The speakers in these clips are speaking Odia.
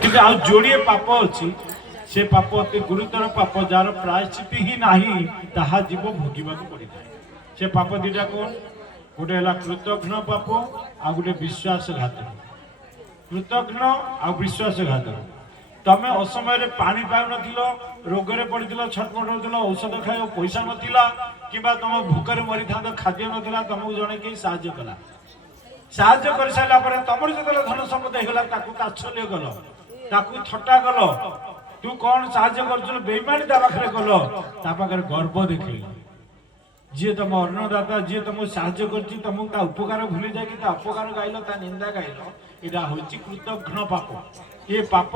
କିନ୍ତୁ ଆଉ ଯୋଡ଼ିଏ ପାପ ଅଛି, ସେ ପାପ ଅତି ଗୁରୁତର ପାପ, ଯାହାର ପ୍ରାୟଶ୍ଚିତ ହିଁ ନାହିଁ, ତାହା ଜୀବ ଭୋଗିବାକୁ ପଡ଼ିଥାଏ। ସେ ପାପ ଦୁଇଟା କ'ଣ? ଗୋଟେ ହେଲା କୃତଘ୍ନ ପାପ, ଆଉ ଗୋଟେ ବିଶ୍ୱାସଘାତ। କୃତଘ୍ନ ଆଉ ବିଶ୍ୱାସଘାତ। ତମେ ଅସମୟରେ ପାଣି ପାଉନଥିଲ, ରୋଗରେ ପଡ଼ିଥିଲ, ଛଟପଟ ହେଉଥିଲ, ଔଷଧ ଖାଇବାକୁ ପଇସା ନଥିଲା, କିମ୍ବା ତମ ଭୋକରେ ମରିଥାନ୍ତ, ଖାଦ୍ୟ ନଥିଲା, ତମକୁ ଜଣେ କେହି ସାହାଯ୍ୟ କଲା। ସାହାଯ୍ୟ କରିସାରିଲା ପରେ ତମର ଯେତେବେଳେ ଧନ ସମ୍ପଦ ହେଇଗଲା, ତାକୁ ତାଚ୍ଛଲ୍ୟ କଲ, ତାକୁ ଥଟ୍ଟା କଲ। ତୁ କ'ଣ ସାହାଯ୍ୟ କରୁଛୁ? ବେଇମାନି ତା ପାଖରେ କଲ, ତା ପାଖରେ ଗର୍ବ ଦେଖେଇଲ। ଯିଏ ତମ ଅନ୍ନଦାତା, ଯିଏ ତମକୁ ସାହାଯ୍ୟ କରୁଛି, ତମକୁ ତା ଉପକାର ଭୁଲି ଯାଇକି ତା ଅପକାର ଗାଇଲ, ତା ନିନ୍ଦା ଗାଇଲ, ଏଇଟା ହଉଛି କୃତଘ୍ନ ପାପ। ଏ ପାପ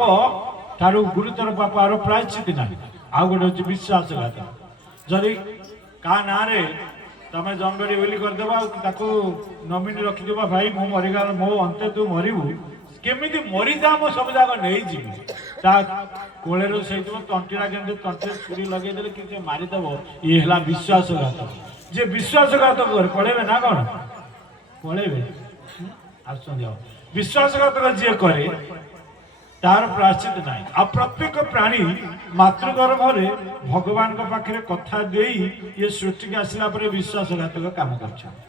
ଠାରୁ ଗୁରୁତର ପାପ ଆର ପ୍ରାୟଶ୍ଚିତ ନାହିଁ। ଆଉ ଗୋଟେ ହଉଛି ବିଶ୍ୱାସଘାତ। ଯଦି କାହା ନାଁରେ ତମେ ଜମିବାଡ଼ି ବୋଲି କରିଦେବ, ଆଉ ତାକୁ ନମିନି ରଖିଦେବ, ଭାଇ ମୁଁ ମରିଗଲା, ମୋ ଅନ୍ତେ ତୁ ମରିବୁ, କେମିତି ମରିଯା, ମୁଁ ସବୁ ଯାକ ନେଇଯିବି। ତା କୋଳରେ ସେଇଥିବ, ତଣ୍ଟିଟା କେମିତି ତଣ୍ଟିରେ ଛୁରୀ ଲଗେଇଦେଲେ କି ମାରିଦେବ। ଇଏ ହେଲା ବିଶ୍ୱାସଘାତ। ଯିଏ ବିଶ୍ୱାସଘାତ କରେ ପଳେଇବେ ନା କ'ଣ? ପଳେଇବେ। ଆସୁଛନ୍ତି ଆଉ ବିଶ୍ୱାସଘାତ ଯିଏ କରେ ତାର ପ୍ରାୟଶ୍ଚିତ ନାହିଁ। ଆଉ ପ୍ରତ୍ୟେକ ପ୍ରାଣୀ ମାତୃଗର୍ଭରେ ଭଗବାନଙ୍କ ପାଖରେ କଥା ଦେଇ ଇଏ ସୃଷ୍ଟିକି ଆସିଲା ପରେ ବିଶ୍ୱାସଘାତକ କାମ କରିଛନ୍ତି।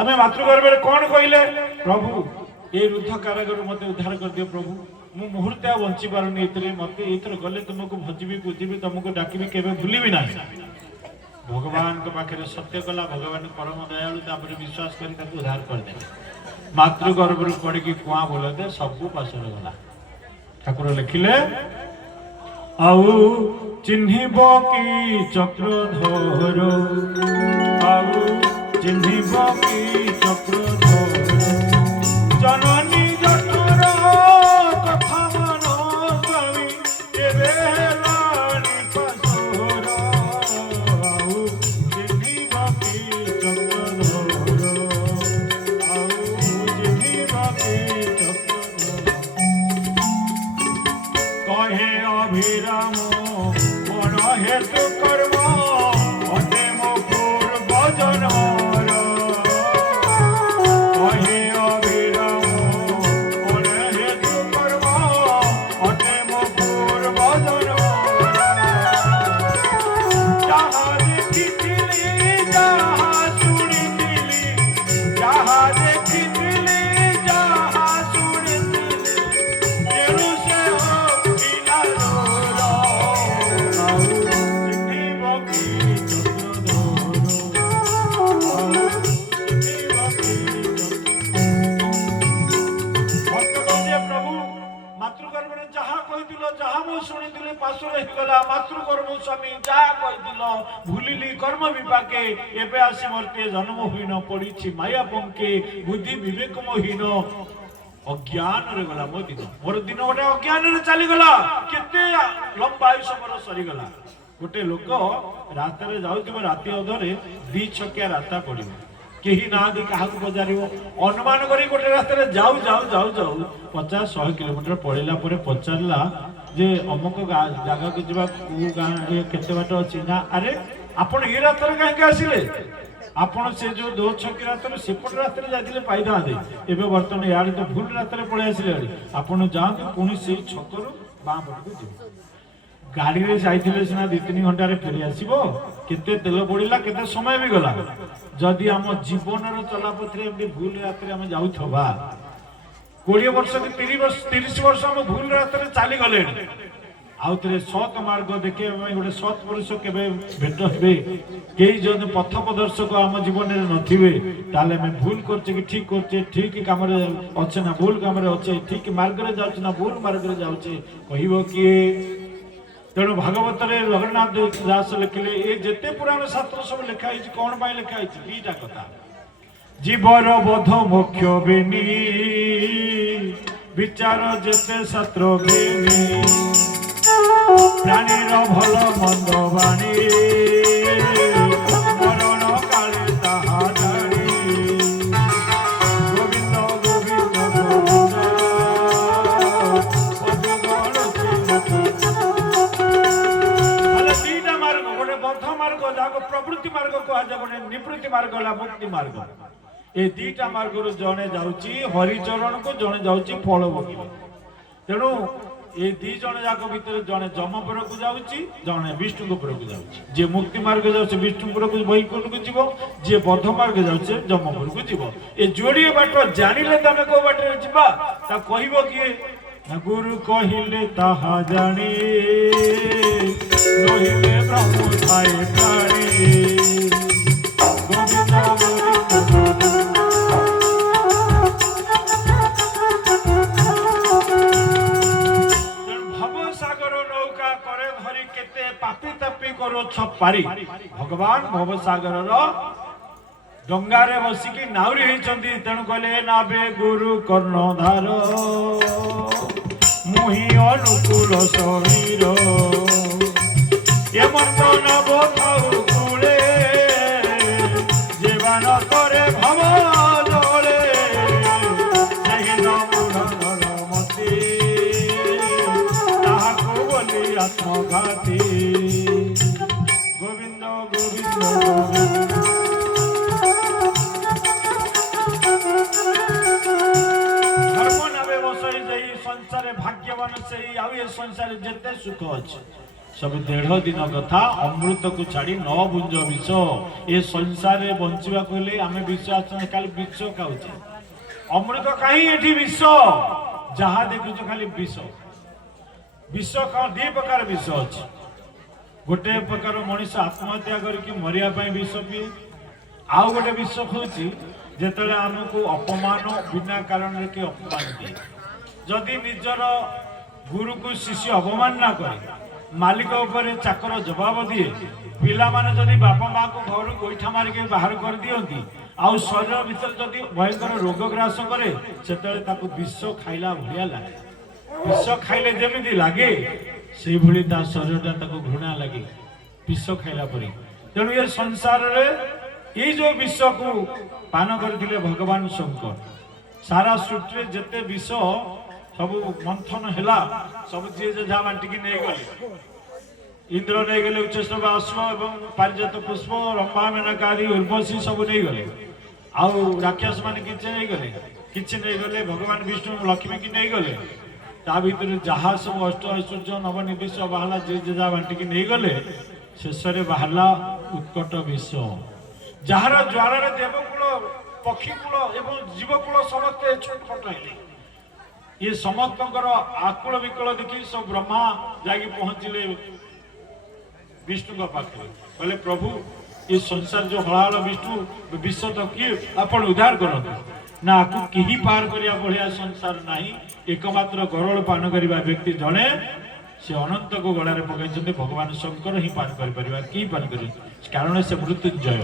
ଆମେ ମାତୃଗର୍ଭରେ କ'ଣ କହିଲେ? ପ୍ରଭୁ ଏ ରୁଦ୍ଧ କାରାଗାରରୁ ମୋତେ ଉଦ୍ଧାର କରିଦିଅ ପ୍ରଭୁ, ମୁଁ ମୁହୂର୍ତ୍ତେ ଆଉ ବଞ୍ଚି ପାରୁନି, ଏଥିରେ ମୋତେ ଏଇଥର ଗଲେ ତୁମକୁ ଭଜିବି, ପୂଜିବି, ତୁମକୁ ଡାକିବି, କେବେ ଭୁଲିବି ନାହିଁ। ଭଗବାନଙ୍କ ପାଖରେ ସତ୍ୟ କଲା, ଭଗବାନ ପରମ ଦୟାଳୁ, ତାପରେ ବିଶ୍ୱାସ କରି ତାକୁ ଉଦ୍ଧାର କରିଦେଲେ। ମାତୃଗର୍ଭରୁ ପଡ଼ିକି କୁଆଁ ବୋଲଦେ ସବୁ ପାଶରେ ଗଲା। ଠାକୁର ଲେଖିଲେ, ଆଉ ଚିହ୍ନିବ କି ଚକ୍ରଧର, ଆଉ ଚିହ୍ନିବ କି ଚକ୍ରଧର, ଜନନୀ ଜଠର କଥା ମାନ ସ୍ୱାମୀ, କେବେ ହେଲାଣି ପାଶର, ଆଉ ଚିହ୍ନିବ କି ଚକ୍ରଧର, ଆଉ ଚିହ୍ନିବ କି ଚକ୍ରଧର। କହେ ଅଭିରାମ ବଡ଼ ହେତୁ କର୍ମ, ଅଟେ ମୋ ପୂର୍ବ ଜନ୍ମର, କହେ ଅଭିରାମ ବଡ଼ ହେତୁ କର୍ମ, ଅଟେ ମୋ ପୂର୍ବ ଜନ୍ମର। ଯାହା ଦେଖିଥିଲି, ଯାହା ଶୁଣିଥିଲି, ଯାହା ଦେଖିଥିଲି, ଯାହା ଶୁଣିଥିଲି, ତେଣୁ ସେ ମାତୃଗର୍ଭରେ ଯାହା କହିଥିଲ, ଯାହା ମୁଁ ଶୁଣିଥିଲି, ପାଶରେ ହେଇଗଲା। ମାତୃଗର୍ଭ ସ୍ୱାମୀ ଯାହା କହିଥିଲ, ଭୁଲିଲି କର୍ମ ବିପାକେ, ଏବେ ଆସି ମର୍ତ୍ତେ ଜନ୍ମହୀନ, ପଡ଼ିଛି ମାୟା ପଙ୍କେ, ବୁଦ୍ଧି ବିବେକ ମୋହୀନ, ଅଜ୍ଞାନରେ ଗଲା ମୋ ଦିନ। ମୋର ଦିନ ଗୋଟେ ଅଜ୍ଞାନରେ ଚାଲିଗଲା, କେତେ ଲମ୍ବା ଆୟୁଷ ମୋର ସରିଗଲା। ଗୋଟେ ଲୋକ ରାସ୍ତାରେ ଯାଉଥିବ, ରାତି ଅଧରେ 2 ଛକିଆ ରାସ୍ତା ପଡ଼ିବ, କେହି ନାହାନ୍ତି, କାହାକୁ ପଚାରିବ? ଅନୁମାନ କରି ଗୋଟେ ରାସ୍ତାରେ ଯାଉ ଯାଉ ଯାଉ ଯାଉ 50-100 କିଲୋମିଟର ପଳେଇଲା ପରେ ପଚାରିଲା ଯେ ଅମୁକ ଜାଗାକୁ ଯିବା, କୋଉ ଗାଁ, କେତେ ବାଟ ଅଛି? ନା, ଆରେ ଆପଣ ଏ ରାସ୍ତାରେ କାହିଁକି ଆସିଲେ? ଆପଣ ସେ ଯୋଉ 2 ଛକି ରାସ୍ତାରେ ସେପଟ ରାସ୍ତାରେ ଯାଇଥିଲେ ପାଇଥାନ୍ତେ, ଏବେ ବର୍ତ୍ତମାନ ଇଆଡ଼େ ତ ଭୁଲ ରାସ୍ତାରେ ପଳେଇ ଆସିଲେ। ଆପଣ ଯାଆନ୍ତୁ, ପୁଣି ସେଇ ଛକରୁ ବାଁ ପଟକୁ ଯିବେ। ଗାଡ଼ିରେ ଯାଇଥିଲେ ସିନା 2-3 ଘଣ୍ଟାରେ ଫେରି ଆସିବ, କେତେ ତେଲ ପଡ଼ିଲା, କେତେ ସମୟ ବି ଗଲା। ଯଦି ଆମ ଜୀବନର ଚଲାପଥରେ ଏମିତି ଭୁଲ ରାସ୍ତାରେ ଆମେ ଯାଉଥିବା, 20 ବର୍ଷ କି 30 ବର୍ଷ ଆମେ ଭୁଲ ରାସ୍ତାରେ ଚାଲିଗଲେଣି, ଆଉ ଥରେ ସତ୍ ମାର୍ଗ ଦେଖିବା ପାଇଁ ଗୋଟେ ସତ୍ ପୁରୁଷ କେବେ ଭେଟ ହେବେ? କେହି ଯଦି ପଥ ପ୍ରଦର୍ଶକ ଆମ ଜୀବନରେ ନଥିବେ, ତାହେଲେ ଆମେ ଭୁଲ କରୁଛେ କି ଠିକ କରୁଛେ, ଠିକ କାମରେ ଅଛେ ନା ଭୁଲ କାମରେ ଅଛେ, ଠିକ ମାର୍ଗରେ ଯାଉଛେ ନା ଭୁଲ ମାର୍ଗରେ ଯାଉଛେ, କହିବ କିଏ? ତେଣୁ ଭାଗବତରେ ଜଗନ୍ନାଥ ଦାସ ଲେଖିଲେ, ଏ ଯେତେ ପୁରାଣ ଶାସ୍ତ୍ର ସବୁ ଲେଖା ହେଇଛି, କ'ଣ ପାଇଁ ଲେଖା ହେଇଛି? 2ଟା କଥା। জীবর বোধ মুখ্য বেনি বিচার যেতে শাস্ত্র বেনি প্রাণীর ভাল মন্দ বাণী মরণ কালে তাহা জানি গোবিন্দ গোবিন্দ গোবিন্দ দুইটা মার্গ গোটে বদ্ধ মার্গ যাকে প্রবৃত্তি মার্গ কুহযায় গোটে নিবৃত্তি মার্গ হল মুক্তি মার্গ ए 2टा मार्ग जड़े जाऊँगी हरिचरण को जड़े जाऊँगी फल भोगे ତେଣୁ ଏ ଦି ଜଣ ଯାକ ଭିତରେ ଜଣେ ଯମପୁରକୁ ଯାଉଛି, ଜଣେ ବିଷ୍ଣୁପୁରକୁ ଯାଉଛି। ଯିଏ ମୁକ୍ତି ମାର୍ଗ ଯାଉଛି ବିଷ୍ଣୁପୁରକୁ ବୈକୁଣ୍ଠକୁ ଯିବ, ଯିଏ ବଦ୍ଧ ମାର୍ଗ ଯାଉଛି ଯମପୁରକୁ ଯିବ। ଏ ଯୋଡ଼ିଏ ବାଟ ଜାଣିଲେ ତମେ କୋଉ ବାଟରେ ଯିବା ତା କହିବ କିଏ? ଗୁରୁ କହିଲେ ତାହା ଜାଣି ରହିଲେ ବ୍ରହ୍ମ ଥାଏ ପ୍ରାଣୀ। ଗୋବିନ୍ଦ ভবসাগর নৌকা করে ধরি কেতে পাপি তাপি করছ পারি। ভগবান ভবসাগরর ଡଙ୍ଗାରେ ବସିକି ନାଉରି ହେଇଛନ୍ତି। ତେଣୁ କହିଲେ ନାବେ ଗୁରୁ କର୍ଣ୍ଣଧାର ମୁହିଁ ଅନୁକୂଳ ଶରୀର ଏମନ୍ତ ନବ ଥାଉ କୂଳେ ଜୀବନ କରେ ଭବ ଜଳେ ସେହି ନମୂଢ ମତି ତାହାକୁ ବୋଲି ଆତ୍ମଘାତୀ। ଗୋବିନ୍ଦ ଗୋବିନ୍ଦ ଗୋବିନ୍ଦ संसारे भाग्यवान से संसार जिते सुख अच्छे सब 1.5 दिन कथा अमृत को छाड़ी 9 बुंज विष। ये संसार बंचा कहले आम विष खाली विष खाऊ अमृत कहीं एठी विष जहाँ देखुच खाली विष। विष कौन 2 प्रकार विष अच्छे। गोटे प्रकार मनीष आत्महत्या करके मरिया विष पीए। आउ गोटे विष हूँ जिते आमको अपमान बिना कारण के अपमान दिए। जदि निजर गुरु को शिष्य अवमानना करे मालिक उपर चाकर जवाब दिए पिला माने जदि बापा माँ को घर गोईठा मारिक बाहर कर दियंती आउ शरीर भीतर जदि भयंकर रोग ग्रास करे से विष खाइला भलिया लगे। विष खाइले जेमिति लागे से भली ता शरीरटा ताको घृणा लगे विष खाइला परी। तेणु ये संसार रे ये जो विष को पान करथिले भगवान शंकर सारा सृष्टि जेते विष सब मंथन है सब जी जहा बांटिकी नहीं गले। इंद्र नहीं गले उच्चस्तव अश्व एवं पारिजात पुष्प रंभा मेनकारी उर्वशी सब नहीं गले। आउ राक्षस मान किसी नहीं गले किसी नहीं गले। भगवान विष्णु लक्ष्मी की नहीं गले। ता भीतर जहाँ सब अष्ट ऐश्वर्य नवनिर्देश बाहला जे जहा बांटिकी नहीं गले शेष बाहला उत्कट विष जार ज्वार देवकूल पक्षीकूल एवं जीवकूल समस्ते छटफट है। ये समस्त आकुल विकल देखी सब ब्रह्मा जाके पहुंचले विष्णु का पाखे कहले प्रभु ये संसार जो हलाहल विष्णु विष तो किए आपण उद्धार करते ना आपको कहीं पार करिया बढ़िया संसार नहीं। एकमात्र गरल पान करवा व्यक्ति जड़े से अनंत को गड़ा पकड़ भगवान शंकर ही पान कर पान कर कारण से मृत्युंजय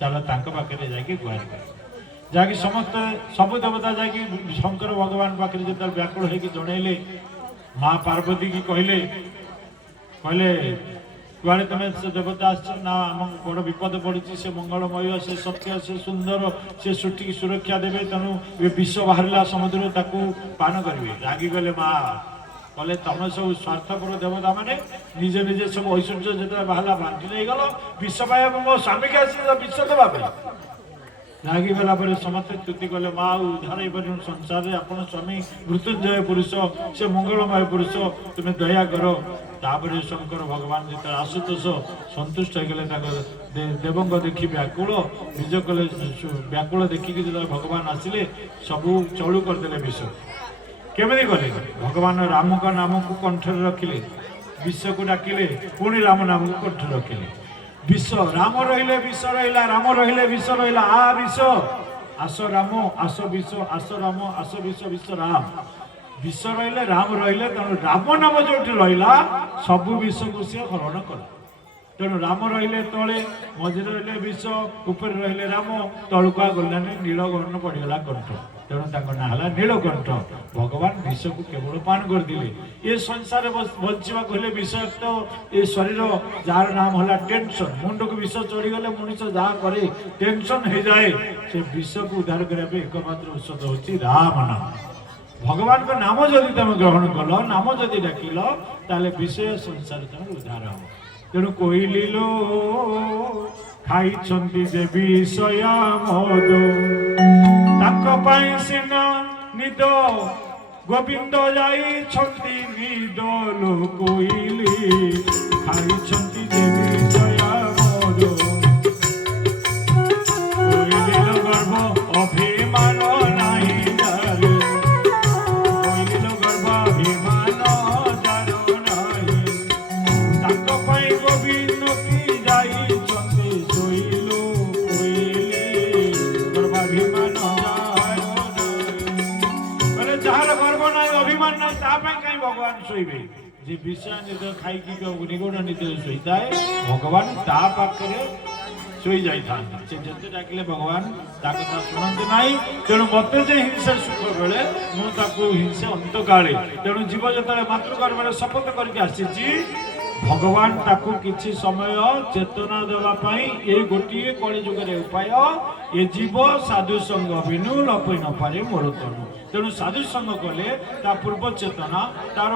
चलो पाखे जाके गुहार कर जहाँकि समस्त सब देवता जाकि शंकर भगवान पाखे जो व्याकुल होकर जनइले माँ पार्वती की कहले कहले कुआड़े तुम से देवता ना आम बड़ विपद पड़ी से मंगलमय से सत्य से सुंदर से सृष्टि की सुरक्षा देवे तेणु ये विष बाहर समुद्र ताकू पान करेंगे। रागी गले माँ कहले तुम सब स्वार्थपर देवता मैंने निजे निजे सब ऐश्वर्य जो बाहर बांटी नहीं गल विष पाया मो स्वामी के आस विष देवा रागी गला समस्ते स्तुति कले माँ उद्धार संसार में आपन स्वामी मृत्युंजय पुरुष से मंगलमय पुरुष तुम्हें दया कर। तापर शंकर भगवान जो आशुतोष संतुष्ट होगले देवंग देखी व्याकुल निज कले व्याकुल देखिक जो भगवान आसिले सबू चलू करदे विष केमी कले भगवान राम का नाम को कंठर रखिले विष को डाकिले पुणी राम नाम को कंठर रखिले विष राम रहिले विष रहा राम रहिले विष रहा आ विष आस राम आस विष आस राम आस विष विष राम विष रहिले राम रहिले तेणु राम नाम जो रहा सबू विष को सी हरण कर। तेणु राम रहिले तले मझे रहिले विष ऊपर रहिले राम तलुक गलानी नीलकंठ पड़गला कंठ तेणु ना है नीलकंठ भगवान विष को केवल पान करते ये संसार बचा कहले विषयुक्त ये शरीर जार नाम है टेंशन मुंड को विष चढ़ीगले मनीष जहाँ करे टेंशन हो जाए से विष को उद्धार करने एकमात्र औषध हूँ राम नाम। भगवान का नाम जदि तुम ग्रहण कल नाम जदि डाकिल ताले विषय संसार तुम उद्धार हम। तेणु कोइली लो खाई जे विषया मद ताको पाई सिना निद ଗୋବିନ୍ଦ ଯାଇଛନ୍ତି ନିଦଲ କୋଇଲି ଖାଇଛନ୍ତି ଦେବୀ ଦୟା ମୋର କୋଇଲିର ଗର୍ବ ଅଭିମାନ ନାହିଁ ଯାରେ କୋଇଲିର ଗର୍ବ ଅଭିମାନ ଯାର ନାହିଁ ତାଙ୍କ ପାଇଁ ଗୋବିନ୍ଦ କି ଯାଇଛନ୍ତି ଶୋଇଲୁ କୋଇଲି ଗର୍ବାଭିମାନ ଯାହାର ଗର୍ବ ନାହିଁ ଅଭିମାନ ନାହିଁ ତା ପାଇଁ କାହିଁ ଭଗବାନ ଶୋଇବେ ଯେ ବିଷୟ ନିଦ ଖାଇକି ନିଗୁଣ ନିଦରେ ଶୋଇଥାଏ ଭଗବାନ ତା ପାଖରେ ଶୋଇ ଯାଇଥାନ୍ତି ସେ ଯେତେ ଡାକିଲେ ଭଗବାନ ତା କଥା ଶୁଣନ୍ତି ନାହିଁ ତେଣୁ ମତେ ଯେ ହିଂସା ସୁଖ ବେଳେ ମୁଁ ତାକୁ ହିଂସା ଅନ୍ତକାଳେ ତେଣୁ ଜୀବ ଯେତେବେଳେ ମାତୃଗର୍ଭରେ ଶପଥ କରିକି ଆସିଛି ଭଗବାନ ତାକୁ କିଛି ସମୟ ଚେତନା ଦେବା ପାଇଁ ଏ ଗୋଟିଏ କଳିଯୁଗରେ ଉପାୟ ଏ ଜୀବ ସାଧୁ ସଙ୍ଗ ବିନୁ ଲପି ନପାରେ ମୋର ତନୁ ତେଣୁ ସାଧୁ ସଙ୍ଗ କଲେ ତା ପୂର୍ବ ଚେତନା ତାର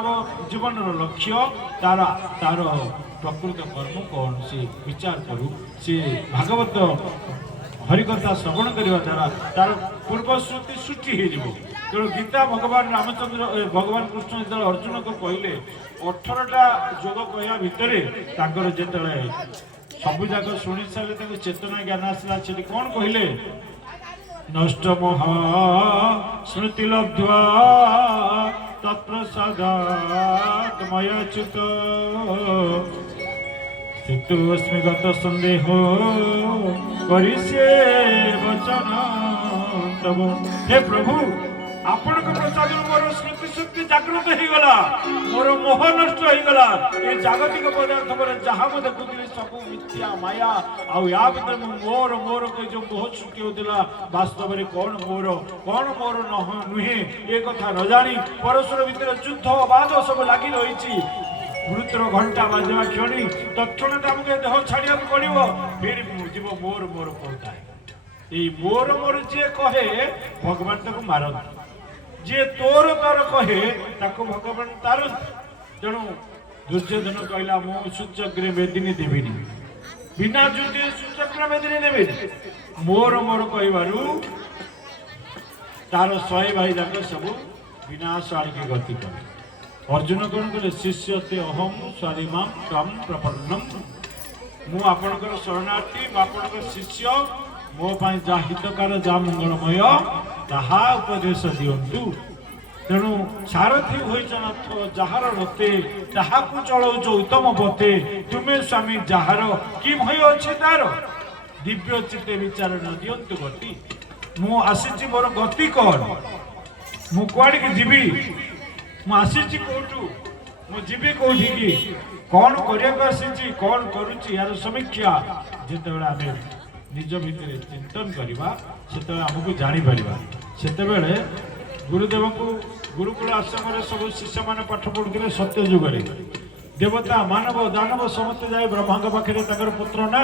ଜୀବନର ଲକ୍ଷ୍ୟ ତାର ପ୍ରକୃତ କର୍ମ କ'ଣ ସେ ବିଚାର କରୁ ସେ ଭାଗବତ ହରିକଥା ଶ୍ରବଣ କରିବା ଦ୍ୱାରା ତାର ପୂର୍ବ ସ୍ମୃତି ସୃଷ୍ଟି ହେଇଯିବ ତେଣୁ ଗୀତା ଭଗବାନ ରାମଚନ୍ଦ୍ର ଭଗବାନ କୃଷ୍ଣ ଯେତେବେଳେ ଅର୍ଜୁନକୁ କହିଲେ 18ଟା ଯୋଗ କହିବା ଭିତରେ ତାଙ୍କର ଯେତେବେଳେ ସବୁ ଯାକ ଶୁଣି ସାରିଲେ ତାଙ୍କୁ ଚେତନା ଜ୍ଞାନ ଆସିଲା ସେଠି କ'ଣ କହିଲେ ନଷ୍ଟ ମହା ସ୍ମୃତି ଲବ୍ଧ୍ୱା ତତ୍ପ୍ରସାଦାତ୍ ମୟାଚ୍ୟୁତ ସ୍ଥିତୋ ଅସ୍ମି ଗତ ସନ୍ଦେହ କରିଷ୍ୟେ ବଚନ ତବ ହେ ପ୍ରଭୁ ଆପଣଙ୍କ ପ୍ରସାଦରୁ ମୋର ସ୍ମୃତି ଶକ୍ତି ଜାଗ୍ରତ ହେଇଗଲା ମୋର ମୋହ ନଷ୍ଟ ହେଇଗଲା ଏ ଜାଗତିକ ପଦାର୍ଥ ପରେ ଯାହା ମୁଁ ଦେଖୁଥିଲି ସବୁ ମିଥ୍ୟା ମାୟା ଆଉ ୟା ଭିତରେ ମୁଁ ମୋର କହି ଯୋଉ ମୋହ ସୃଷ୍ଟି ହେଉଥିଲା ବାସ୍ତବରେ କ'ଣ ମୋର ନୁହେଁ ଏ କଥା ନ ଜାଣି ପରସ୍ପର ଭିତରେ ଯୁଦ୍ଧ ବାଦ ସବୁ ଲାଗି ରହିଛି ମୃତ୍ୟୁର ଘଣ୍ଟା ବାଜିବା କ୍ଷଣି ତତ୍କ୍ଷଣାତ୍ ଆମକୁ ଏ ଦେହ ଛାଡ଼ିବାକୁ ପଡ଼ିବ ଫେର ଯିବ ମୋର କହୁଥାଏ ଏଇ ମୋର ଯିଏ କହେ ଭଗବାନ ତାକୁ ମାରନ୍ତି ଯିଏ ତୋର କହେ ତାକୁ ଭଗବାନ ତାର ତେଣୁ ଦୁର୍ଯ୍ୟୋଧନ କହିଲା ମୁଁ ସୂଚକ୍ରେ ବେଦିନୀ ଦେବିନି ବିନା ଯୁଦ୍ଧେ ସୂଚକ୍ରେ ବେଦିନୀ ଦେବିନି ମୋର କହିବାରୁ ତାର 100 ଭାଇ ଯାକ ସବୁ ବିନାଶ ଆଡ଼ିକି ଗତି କଲେ ଅର୍ଜୁନ କ'ଣ କଲେ ଶିଷ୍ୟତେ ଅହମ ସ୍ୱାରିମାମ ତ୍ୱଂ ପ୍ରପନ୍ନମ ମୁଁ ଆପଣଙ୍କର ଶରଣାର୍ଥୀ ମୁଁ ଆପଣଙ୍କର ଶିଷ୍ୟ ମୋ ପାଇଁ ଯାହା ହିତକାର ଯାହା ମଙ୍ଗଳମୟ ତାହା ଉପଦେଶ ଦିଅନ୍ତୁ ତେଣୁ ସାରଥୀ ହୋଇଛ ନାଥ ଯାହାର ରତେ ତାହାକୁ ଚଳଉଛ ଉତ୍ତମ ପଥେ ତୁମେ ସ୍ୱାମୀ ଯାହାର କି ଭୟ ଅଛି ତାର ଦିବ୍ୟ ଚିତ୍ତେ ବିଚାର ନ ଦିଅନ୍ତୁ ଗତି ମୁଁ ଆସିଛି ମୋର ଗତି କ'ଣ ମୁଁ କୁଆଡ଼ିକି ଯିବି ମୁଁ ଆସିଛି କୋଉଠୁ ମୁଁ ଯିବି କୋଉଠିକି କ'ଣ କରିବାକୁ ଆସିଛି କ'ଣ କରୁଛି ଏହାର ସମୀକ୍ଷା ଯେତେବେଳେ ଆମେ ନିଜ ଭିତରେ ଚିନ୍ତନ କରିବା ସେତେବେଳେ ଆମକୁ ଜାଣିପାରିବା ସେତେବେଳେ ଗୁରୁଦେବଙ୍କୁ ଗୁରୁକୁଳ ଆଶ୍ରମରେ ସବୁ ଶିଷ୍ୟମାନେ ପାଠ ପଢୁଥିଲେ ସତ୍ୟ ଯୁଗରେ ଦେବତା ମାନବ ଦାନବ ସମସ୍ତେ ଯାଇ ବ୍ରହ୍ମାଙ୍କ ପାଖରେ ତାଙ୍କର ପୁତ୍ର ନା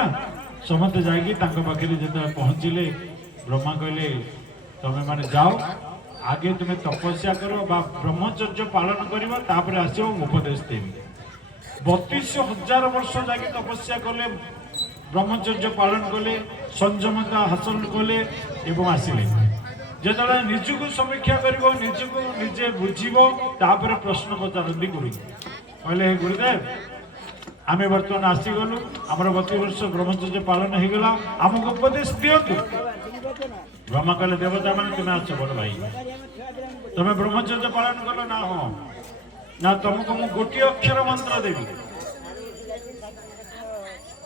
ସମସ୍ତେ ଯାଇକି ତାଙ୍କ ପାଖରେ ଯେତେବେଳେ ପହଞ୍ଚିଲେ ବ୍ରହ୍ମା କହିଲେ ତମେ ମାନେ ଯାଅ ଆଗେ ତୁମେ ତପସ୍ୟା କର ବା ବ୍ରହ୍ମଚର୍ଯ୍ୟ ପାଳନ କରିବ ତାପରେ ଆସିବ ଉପଦେଶ ଦେବି 32,000 ବର୍ଷ ଯାଇକି ତପସ୍ୟା କଲେ ବ୍ରହ୍ମଚର୍ଯ୍ୟ ପାଳନ କଲେ ସଂଯମତା ହାସଲ କଲେ ଏବଂ ଆସିଲେ ଯେତେବେଳେ ନିଜକୁ ସମୀକ୍ଷା କରିବ ନିଜକୁ ନିଜେ ବୁଝିବ ତାପରେ ପ୍ରଶ୍ନ ପଚାରନ୍ତି ଗୁରୁ କହିଲେ ହେ ଗୁରୁଦେବ ଆମେ ବର୍ତ୍ତମାନ ଆସିଗଲୁ ଆମର 32 ବର୍ଷ ବ୍ରହ୍ମଚର୍ଯ୍ୟ ପାଳନ ହେଇଗଲା ଆମକୁ ଉପଦେଶ ଦିଅନ୍ତୁ ବ୍ରହ୍ମା କହିଲେ ଦେବତା ମାନେ ତୁମେ ଆସ ବଡ଼ ଭାଇ ତମେ ବ୍ରହ୍ମଚର୍ଯ୍ୟ ପାଳନ କଲ ନା ହଁ ନା ତମକୁ ମୁଁ ଗୋଟିଏ ଅକ୍ଷର ମନ୍ତ୍ର ଦେବି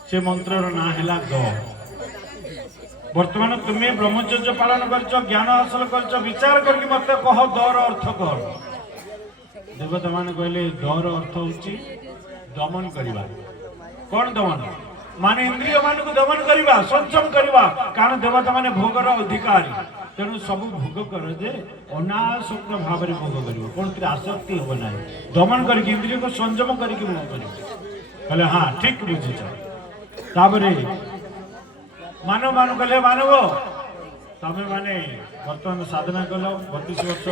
ସେ ମନ୍ତ୍ରର ନାଁ ହେଲା ଗ ବର୍ତ୍ତମାନ ତୁମେ ବ୍ରହ୍ମଚର୍ଯ୍ୟ ପାଳନ କରିଛ ଜ୍ଞାନ ହାସଲ କରିଛ ବିଚାର କରିକି ମତେ କହ ଦର ଅର୍ଥ କଣ ଦେବତା ମାନେ କହିଲେ ଦର ଅର୍ଥ ହଉଛି ଦମନ କରିବା କଣ ଦମନ ମାନେ ଇନ୍ଦ୍ରିୟ ମାନଙ୍କୁ ଦମନ କରିବା ସଂଯମ କରିବା କାରଣ ଦେବତା ମାନେ ଭୋଗର ଅଧିକାରୀ ତେଣୁ ସବୁ ଭୋଗ କର ଯେ ଅନାସକ୍ତ ଭାବରେ ଭୋଗ କରିବ କୌଣସି ଆସକ୍ତି ହବ ନାହିଁ ଦମନ କରିକି ଇନ୍ଦ୍ରିୟକୁ ସଂଯମ କରିକି ଭୋଗ କରିବ କହିଲେ ହଁ ଠିକ ବୁଝିଛ ତାପରେ ମାନବ କହିଲେ ମାନବ ତମେ ମାନେ ବର୍ତ୍ତମାନ ସାଧନା କଲ 32 ବର୍ଷ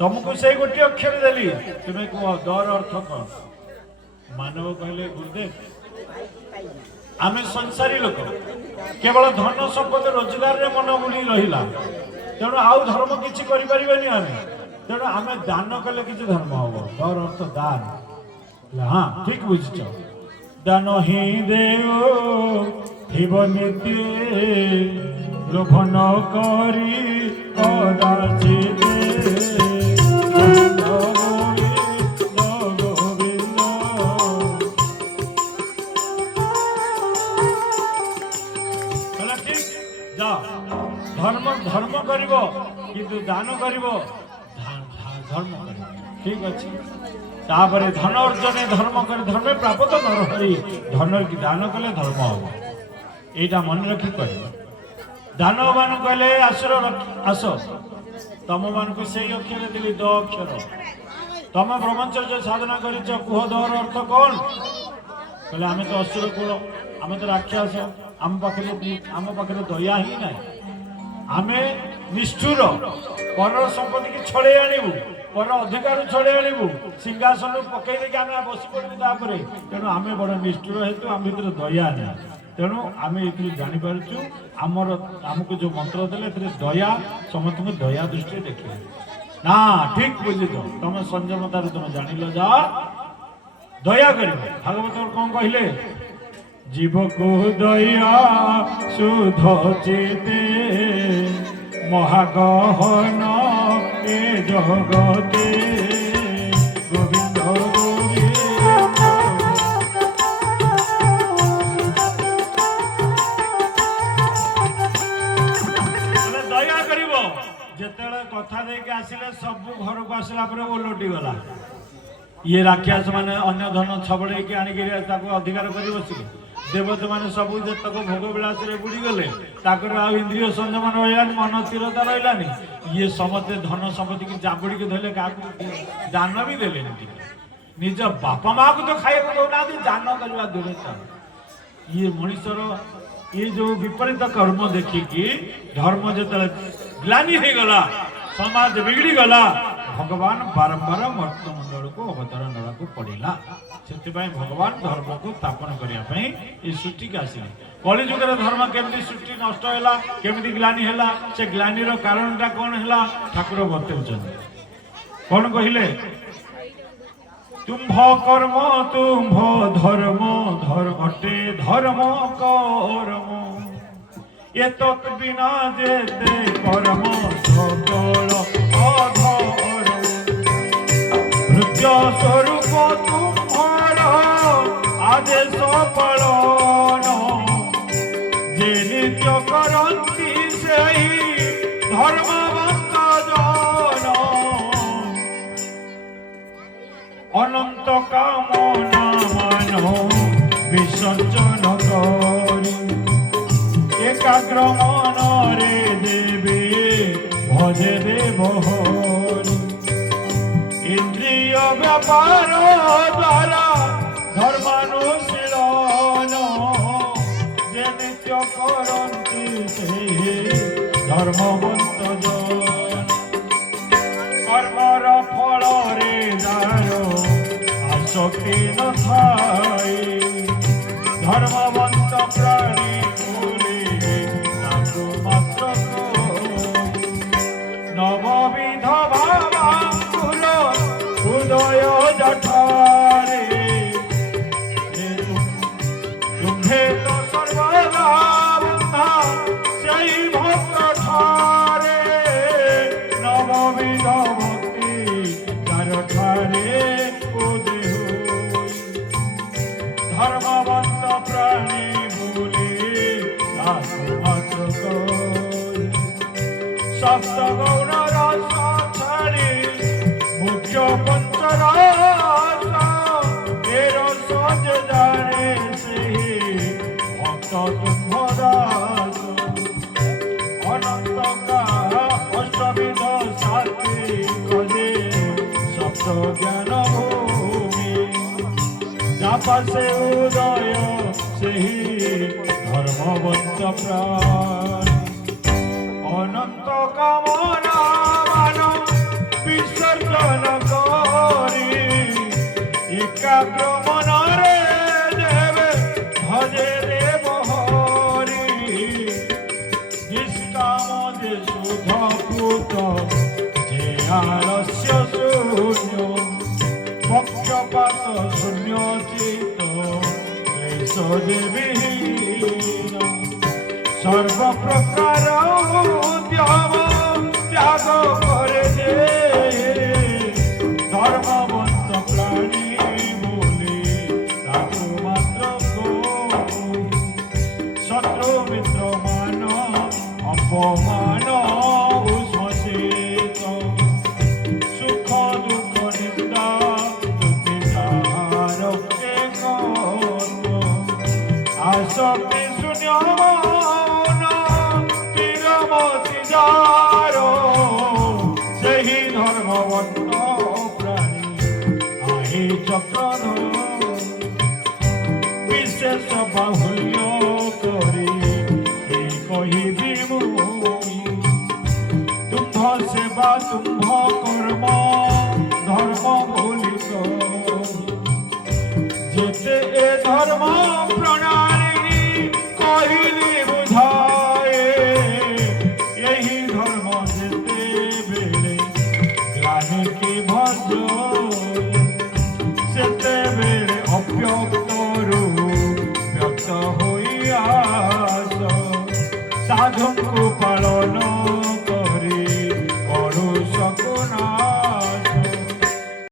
ତମକୁ ସେଇ ଗୋଟିଏ ଅକ୍ଷର ଦେଲି ତୁମେ କୁହ ଦର ଅର୍ଥ କଣ ମାନବ କହିଲେ ଗୁରୁଦେବ ଆମେ ସଂସାରୀ ଲୋକ କେବଳ ଧନ ସମ୍ପଦ ରୋଜଗାରରେ ମନ ବୁଲି ରହିଲା ତେଣୁ ଆଉ ଧର୍ମ କିଛି କରିପାରିବେନି ଆମେ तेणु आम दान कले किसी धर्म हम दर अर्थ दान। हाँ ठीक बुझ दान ही देव नित्य लोभ न करी कदाचित धर्म धर्म कर दान कर धर्म ठीक अच्छे तापर धन अर्जन धर्म कर धर्म प्राप्त नर हरि धन की दान कले धर्म हम यहाँ मन रखी कर दान मान कहले आसर आस तुम मान को से अक्षर दिली द अक्षर तुम ब्रह्मचर्य साधना कर कुह दर अर्थ कौन कहले आम तो असुर कूल आम तो राक्षस आम पाखे दया ही ना आम निष्ठुर पर संपत्ति की छड़े आणबू पर अधिकार छड़े आणबू सिंहासन पकईदे आम बस पड़ू तेणु आम बड़ निष्ठुर हेतु आम भर दया ना तेणु आम ये जानीपु आमर आमको जो मंत्र देले दया समस्त को दया दृष्टि देखिए ना ठीक बुझे तुम संयमतार तुम जान जा दया कर भागवत कौन कहले जीव को दया शुद्ध चेते महागहन ए जगते गोविंद दया करिवो जेतेले कथा देके आसिले सब घर को आसला पर ओलटी गला ये राक्षस माने अन्य धन छबड़े के आनिक अधिकार कर बसिले देवता मैंने सब जतक भोग विलास बुड़ी गले इंद्रिय संयम रहा मन स्थिरता रहा ये समस्ते धन संपत्ति की जाबुड़ी के धरले क्या दान भी देले निज बापा माँ को तो खाए दौना दान करवा दूर ये मनीषर ये जो विपरीत कर्म देखिकी धर्म जो ग्लानि हो गला समाज बिगड़ी गला भगवान बारंबार मर्तमंडल को अवतरण को पड़ा से भगवान धर्म को स्थापन करने ये सृष्टि के आसिले कलिजुग धर्म केमती सृष्टि नष्ट है केमती ग्लानि है से ग्लानिर कारणटा कौन है ठाकुर बतौन कौन कहले तुम्भ कर्म तुम्भ धर्म अटे धर्म कर्म ये बिना जेते कर्म सकल अधर्म भृत्य स्वरूप तुम्हार आदेश पालन जे नित्य करती से धर्मवंत जन अनंत कामना मानो विसर्जन करी एकाग्र मन रे देवे भजे देव हरि इंद्रिय व्यापार द्वारा धर्मानुशीलन जे नित्य करती से धर्मवंत जन कर्मर फल रे दार आसक्ति न थाए धर्मवंत प्राणी नवविध भावाकुल उदय जठारे तुम्हे तो सर्वदा बंधा सही भक्त ठारे नवविध भक्ति कर ठारे उदय धर्मवंत प्राणी बोले मात्र सप्त गौण रस छाड़ी मुख्य पंचरस सज जाने से भक्त तुम्हारास अनंत का अष्टविध साथी कले सप्त ज्ञान भूमि जापासे उदय से धर्मवंत प्राण अनंत कामना मान विसर्जन करी एकाग्र मन रे देवे भजे देव हरि निष्काम जे शुद्ध पूत जे आलस्य পক্ষপাত শূন্যচিত ক্লেশ দেবীহীন সর্বপ্রকার উদ্যম ত্যাগ করে যে ধর্মবন্ত প্রাণী বলে তাকে মাত্র শত্রু মিত্র মান অপমান উচ্ছ্বসিত সুখ দুঃখ নিন্দা তুতি যার আসক্তি শূন্য মন চিরমতি যার ସେହି ধর্মবন্ত প্রাণী আহে চক্র বিশেষ বাহুল্য করে কহিবি মুই তুম্ভ সেবা তুম্ভ কর্ম ধর্ম বলিত যেতে এ ধর্ম প্রণালী কহিলি বুঝায়ে এই ধর্ম যেতে বেলে গ্লানিকে ভজ সেতে বেলে অব্যক্তরু ব্যক্ত হইয়াস সাধুଙ୍କୁ পালন